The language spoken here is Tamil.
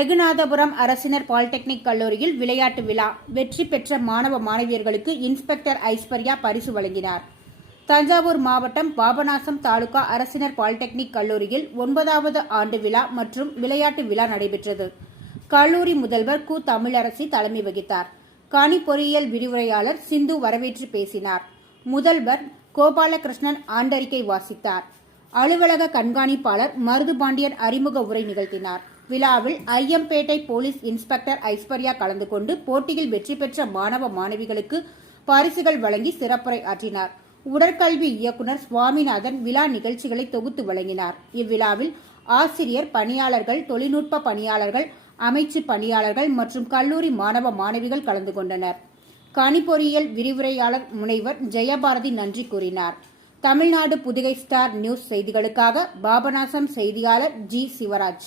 ரெகுநாதபுரம் அரசினர் பாலிடெக்னிக் கல்லூரியில் விளையாட்டு விழா வெற்றி பெற்ற மாணவ மாணவியர்களுக்கு இன்ஸ்பெக்டர் ஐஸ்வர்யா பரிசு வழங்கினார். தஞ்சாவூர் மாவட்டம் பாபநாசம் தாலுகா அரசினர் பாலிடெக்னிக் கல்லூரியில் ஒன்பதாவது ஆண்டு விழா மற்றும் விளையாட்டு விழா நடைபெற்றது. கல்லூரி முதல்வர் கு. தமிழரசி தலைமை வகித்தார். கணி பொறியியல் விரிவுரையாளர் சிந்து வரவேற்று பேசினார். முதல்வர் கோபாலகிருஷ்ணன் ஆண்டறிக்கை வாசித்தார். அலுவலக கண்காணிப்பாளர் மருதுபாண்டியன் அறிமுக உரை நிகழ்த்தினார். விழாவில் ஐயம்பேட்டை போலீஸ் இன்ஸ்பெக்டர் ஐஸ்வர்யா கலந்து கொண்டு போட்டியில் வெற்றி பெற்ற மாணவ மாணவிகளுக்கு பரிசுகள் வழங்கி சிறப்புரை ஆற்றினார். உடற்கல்வி இயக்குனர் சுவாமிநாதன் விழா நிகழ்ச்சிகளை தொகுத்து வழங்கினார். இவ்விழாவில் ஆசிரியர் பணியாளர்கள் தொழில்நுட்ப பணியாளர்கள் அமைச்சு பணியாளர்கள் மற்றும் கல்லூரி மாணவ மாணவிகள் கலந்து கொண்டனர். கணிப்பொறியியல் விரிவுரையாளர் முனைவர் ஜெயபாரதி நன்றி கூறினார். தமிழ்நாடு புதுகை ஸ்டார் நியூஸ் செய்திகளுக்காக பாபநாசம் செய்தியாளர் ஜி சிவராஜ்.